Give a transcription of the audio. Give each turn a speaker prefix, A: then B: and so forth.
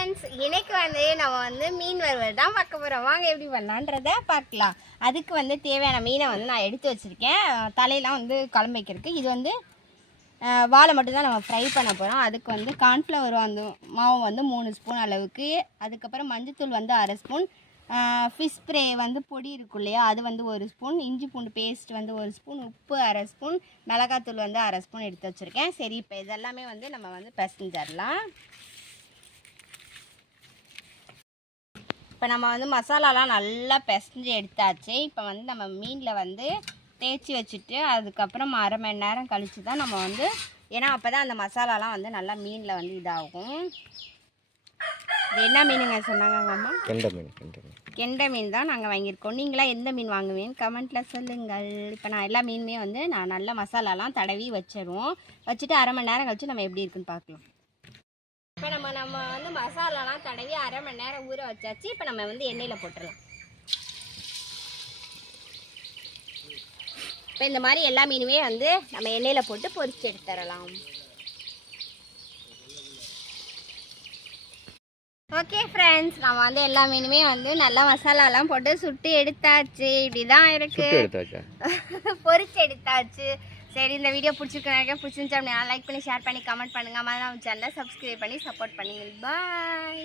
A: Friends இன்னைக்கு வந்து நம்ம வந்து மீன் வறுவல் தான் பார்க்க போகிறோம் வாங்க எப்படி பண்ணலான்றத பார்க்கலாம். அதுக்கு வந்து தேவையான மீனை வந்து நான் எடுத்து வச்சுருக்கேன். தலையெல்லாம் வந்து குழம்பு வைக்கிறதுக்கு இது வந்து வாழை மட்டும்தான் நம்ம ஃப்ரை பண்ண போகிறோம் அதுக்கு வந்து கார்ன்ஃப்ளவர் வந்து மாவு வந்து மூணு ஸ்பூன் அளவுக்கு. அதுக்கப்புறம் மஞ்சத்தூள் வந்து அரை ஸ்பூன் ஃபிஷ் ஸ்ப்ரே வந்து பொடி இருக்கும் இல்லையா? அது வந்து ஒரு ஸ்பூன் இஞ்சி பூண்டு பேஸ்ட் வந்து ஒரு ஸ்பூன் உப்பு அரை ஸ்பூன் மிளகாத்தூள் வந்து அரை ஸ்பூன் எடுத்து வச்சுருக்கேன். சரி இப்போ இதெல்லாமே வந்து நம்ம வந்து பிசைஞ்சிடலாம். இப்போ நம்ம வந்து மசாலாலாம் நல்லா பிசைஞ்சு எடுத்தாச்சு. இப்போ வந்து நம்ம மீனில் வந்து தேய்ச்சி வச்சுட்டு அதுக்கப்புறம் அரை மணி நேரம் கழித்து தான் நம்ம வந்து ஏன்னா அப்போ தான் அந்த மசாலாலாம் வந்து நல்லா மீனில் வந்து இதாகும். இது என்ன மீனுங்க சொன்னாங்க அம்மா?
B: கெண்டை மீன் கெண்டை மீன்.
A: தான் நாங்கள் வாங்கியிருக்கோம். நீங்களாம் எந்த மீன் வாங்குவீங்க? கமெண்ட்டில் சொல்லுங்கள். இப்போ நான் எல்லா மீனுமே வந்து நான் நல்ல மசாலாலாம் தடவி வச்சிருவோம். வச்சுட்டு அரை மணி நேரம் கழிச்சு நம்ம எப்படி இருக்குன்னு பார்க்கலாம். இப்போ நம்ம நம்ம வந்து மசாலாலாம் தடவி அரை மணி நேரம் ஊற வச்சாச்சு. இப்போ நம்ம வந்து எண்ணெயில் போட்டுடலாம். இப்போ இந்த மாதிரி எல்லா மீனுமே வந்து நம்ம எண்ணெயில் போட்டு பொரிச்சு எடுத்துடலாம். ஓகே ஃப்ரெண்ட்ஸ் நம்ம வந்து எல்லா மீனுமே வந்து நல்லா மசாலாலாம் போட்டு சுட்டு எடுத்தாச்சு. இப்படி தான் இருக்கு பொரிச்சு எடுத்தாச்சு. சரி இந்த வீடியோ பிடிச்சிருக்கேன் பிடிச்சிருந்துச்சு அப்படின்னா லைக் பண்ணி ஷேர் பண்ணி கமெண்ட் பண்ணுங்க. மாதிரி நம்ம சேனலை சப்ஸ்கிரைப் பண்ணி சப்போர்ட் பண்ணுங்கள் பாய்